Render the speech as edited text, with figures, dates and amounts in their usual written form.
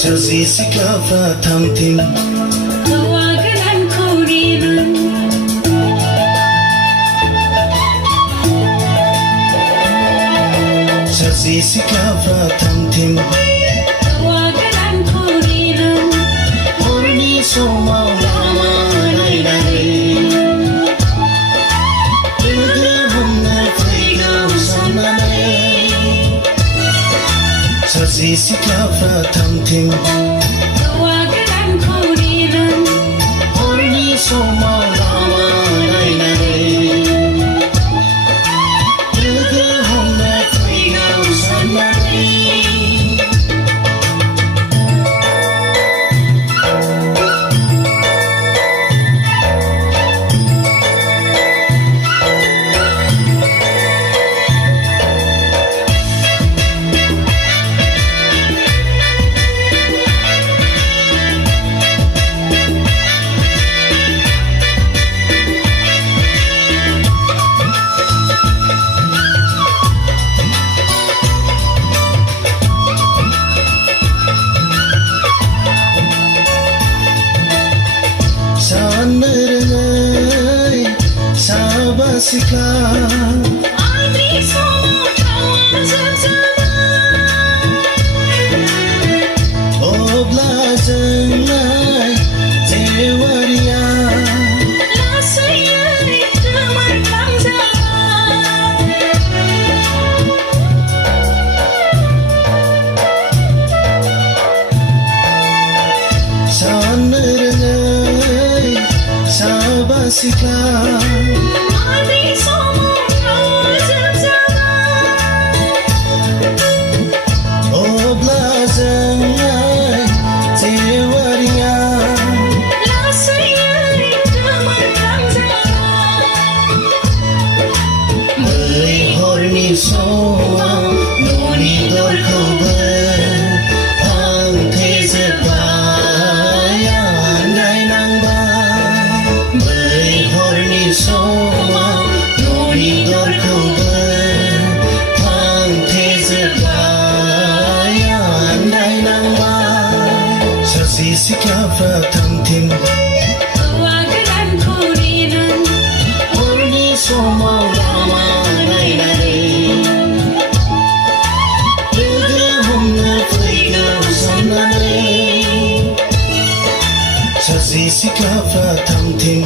सासे सिख्लाफ्रा थामथिम हौवा गोदानखौ नेनानै सासे सिख्लाफ्रा थामथिम हौवा गोदानखौ नेनानै हरनि समाव लामा नायनानै लोगो हमनो फैगौ साननानै सासे सिख्लाफ्रा थामथिम हौवा गोदानखौ नेनानै हरनि समाव लामा नायनानै लोगो हमनो फैगौ साननानै साननो रोङै साबा सिख्ला आंनि समाव थावा जोबजाबाय अब्ला जोंनाय जेवारिया लासैयै गोमोरलांजाबाय साननो रोङै साबा सिख्ला आंनि समाव थावा जोबजाबाय अब्ला जोंनाय जेवारिया लासैयै गोमोरलांजाबाय बै हरनि समाव न'नि दरखौबो फांथेजोब्बाय आन्दायनांबाय बै हरनि समाव न'नि दरखौबो फांथेजोब्बाय आन्दायनांबाय सासे सिख्लाफ्रा थामथिम हौवा गोदानखौ नेनानै हरनि समाव लामा नायनानै लोगो हमनो फैगौ साननानै सासे सिख्लाफ्रा थामथिम